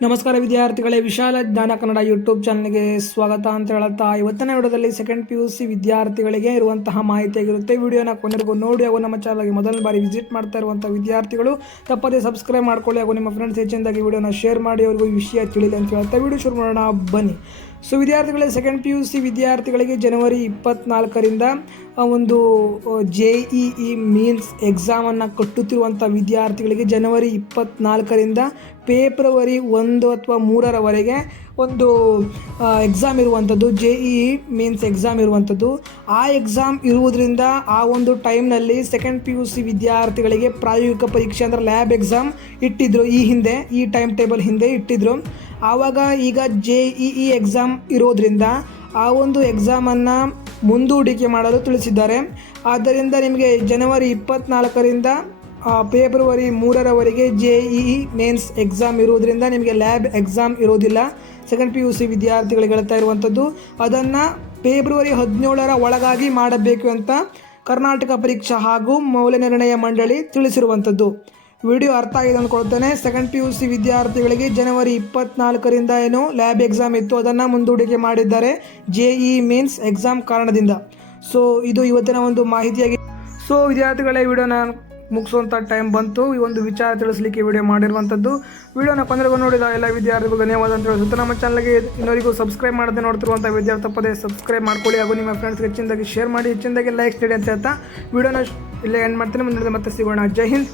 ನಮಸ್ಕಾರ ವಿದ್ಯಾರ್ಥಿಗಳೇ, ವಿಶಾಲ ಜ್ಞಾನ ಕನ್ನಡ ಯೂಟ್ಯೂಬ್ ಚಾನಲ್ಗೆ ಸ್ವಾಗತ ಅಂತ ಹೇಳುತ್ತಾ ಇವತ್ತಿನ ವಿಡಿಯೋದಲ್ಲಿ ಸೆಕೆಂಡ್ PUC ವಿದ್ಯಾರ್ಥಿಗಳಿಗೆ ಇರುವಂತಹ ಮಾಹಿತಿಯಾಗಿರುತ್ತೆ. ವಿಡಿಯೋನ ಕೊನೆಗೂ ನೋಡಿ ಹಾಗೂ ನಮ್ಮ ಚಾನಲ್ಗೆ ಮೊದಲ ಬಾರಿ ವಿಸಿಟ್ ಮಾಡ್ತಾ ಇರುವಂಥ ವಿದ್ಯಾರ್ಥಿಗಳು ತಪ್ಪದೇ ಸಬ್ಸ್ಕ್ರೈಬ್ ಮಾಡ್ಕೊಳ್ಳಿ ಹಾಗೂ ನಿಮ್ಮ ಫ್ರೆಂಡ್ಸ್ ಹೆಚ್ಚಿನದಾಗಿ ವಿಡಿಯೋನ ಶೇರ್ ಮಾಡಿ ಅವ್ರಿಗೂ ಈ ವಿಷಯ ತಿಳಿಲಿ ಅಂತ ಹೇಳ್ತಾ ವಿಡಿಯೋ ಶುರು ಮಾಡೋಣ ಬನ್ನಿ. ಸೊ ವಿದ್ಯಾರ್ಥಿಗಳೇ, ಸೆಕೆಂಡ್ PUC ವಿದ್ಯಾರ್ಥಿಗಳಿಗೆ ಜನವರಿ 24ರಿಂದ ಒಂದು JEE ಮೀನ್ಸ್ ಎಕ್ಸಾಮನ್ನು ಕಟ್ಟುತ್ತಿರುವಂಥ ವಿದ್ಯಾರ್ಥಿಗಳಿಗೆ ಜನವರಿ 24ರಿಂದ ಫೆಬ್ರವರಿ 1 ಅಥವಾ 3ರವರೆಗೆ ಒಂದು ಎಕ್ಸಾಮ್ ಇರುವಂಥದ್ದು, JEE ಮೀನ್ಸ್ ಎಕ್ಸಾಮ್ ಇರುವಂಥದ್ದು. ಆ ಎಕ್ಸಾಮ್ ಇರುವುದರಿಂದ ಆ ಒಂದು ಟೈಮ್ನಲ್ಲಿ ಸೆಕೆಂಡ್ PUC ವಿದ್ಯಾರ್ಥಿಗಳಿಗೆ ಪ್ರಾಯೋಗಿಕ ಪರೀಕ್ಷೆ ಅಂದರೆ ಲ್ಯಾಬ್ ಎಕ್ಸಾಮ್ ಇಟ್ಟಿದ್ದರು. ಈ ಟೈಮ್ ಟೇಬಲ್ ಹಿಂದೆ ಇಟ್ಟಿದ್ದರು. ಆವಾಗ ಈಗ JEE ಎಕ್ಸಾಮ್ ಇರೋದ್ರಿಂದ ಆ ಒಂದು ಎಕ್ಸಾಮನ್ನು ಮುಂದೂಡಿಕೆ ಮಾಡಲು ತಿಳಿಸಿದ್ದಾರೆ. ಆದ್ದರಿಂದ ನಿಮಗೆ ಜನವರಿ 24ರಿಂದ ಫೆಬ್ರವರಿ 3ರವರೆಗೆ JEE ಮೇನ್ಸ್ ಎಕ್ಸಾಮ್ ಇರುವುದರಿಂದ ನಿಮಗೆ ಲ್ಯಾಬ್ ಎಕ್ಸಾಮ್ ಇರೋದಿಲ್ಲ. ಸೆಕೆಂಡ್ PUC ವಿದ್ಯಾರ್ಥಿಗಳಿಗೆ ಹೇಳ್ತಾ ಇರುವಂಥದ್ದು ಅದನ್ನು ಫೆಬ್ರವರಿ 17ರ ಒಳಗಾಗಿ ಮಾಡಬೇಕು ಅಂತ ಕರ್ನಾಟಕ ಪರೀಕ್ಷಾ ಹಾಗೂ ಮೌಲ್ಯ ನಿರ್ಣಯ ಮಂಡಳಿ ತಿಳಿಸಿರುವಂಥದ್ದು. ವಿಡಿಯೋ ಅರ್ಥ ಆಗಿದೆ ಅಂದ್ಕೊಳ್ತೇನೆ. ಸೆಕೆಂಡ್ PUC ವಿದ್ಯಾರ್ಥಿಗಳಿಗೆ ಜನವರಿ 24ರಿಂದ ಏನು ಲ್ಯಾಬ್ ಎಕ್ಸಾಮ್ ಇತ್ತು ಅದನ್ನು ಮುಂದೂಡಿಕೆ ಮಾಡಿದ್ದಾರೆ JEE ಮೀನ್ಸ್ ಎಕ್ಸಾಮ್ ಕಾರಣದಿಂದ. ಸೊ ಇದು ಇವತ್ತಿನ ಒಂದು ಮಾಹಿತಿಯಾಗಿದೆ. ಸೊ ವಿದ್ಯಾರ್ಥಿಗಳೇ, ವಿಡಿಯೋನ ಮುಗಿಸುವಂಥ ಟೈಮ್ ಬಂತು. ಈ ಒಂದು ವಿಚಾರ ತಿಳಿಸಲಿಕ್ಕೆ ವಿಡಿಯೋ ಮಾಡಿರುವಂಥದ್ದು. ವಿಡಿಯೋನ ಕೊನೆಗೂ ನೋಡಿದ ಎಲ್ಲ ವಿದ್ಯಾರ್ಥಿಗಳು ಧನ್ಯವಾದ ಅಂತ ಹೇಳುತ್ತೆ. ನಮ್ಮ ಚಾನಲ್ಗೆ ಇನ್ನೊರಿಗೂ ಸಬ್ಸ್ಕ್ರೈಬ್ ಮಾಡದೆ ನೋಡ್ತಿರುವಂಥ ವಿದ್ಯಾರ್ಥಿ ತಪ್ಪದೇ ಸಬ್ಸ್ಕ್ರೈಬ್ ಮಾಡ್ಕೊಳ್ಳಿ ಹಾಗೂ ನಿಮ್ಮ ಫ್ರೆಂಡ್ಸ್ಗೆ ಹೆಚ್ಚಿನದಾಗಿ ಶೇರ್ ಮಾಡಿ, ಹೆಚ್ಚಿನದಾಗಿ ಲೈಕ್ಸ್ ನೀಡಿ ಅಂತ ಹೇಳ್ತಾ ವಿಡಿಯೋನ ಇಲ್ಲೇ ಎಂಡ್ ಮಾಡ್ತೀನಿ. ಮುಂದೆ ಮತ್ತೆ ಸಿಗೋಣ. ಜೈ ಹಿಂದ್,